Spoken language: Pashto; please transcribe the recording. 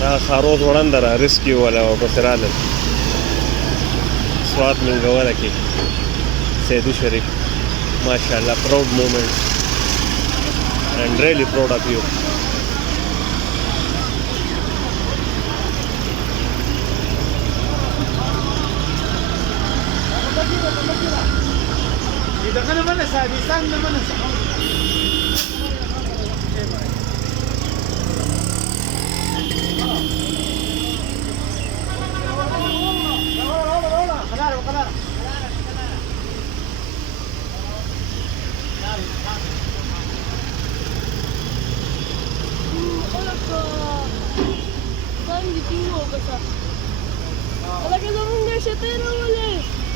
دا خروز وړاندې را ریسکیو والا ورپسې راغلل سوات منګوله کې سیدو شریف ماشاءالله proud moment and really proud of you. Sangi tinggal ke sana. Kalau kita mengesetera boleh.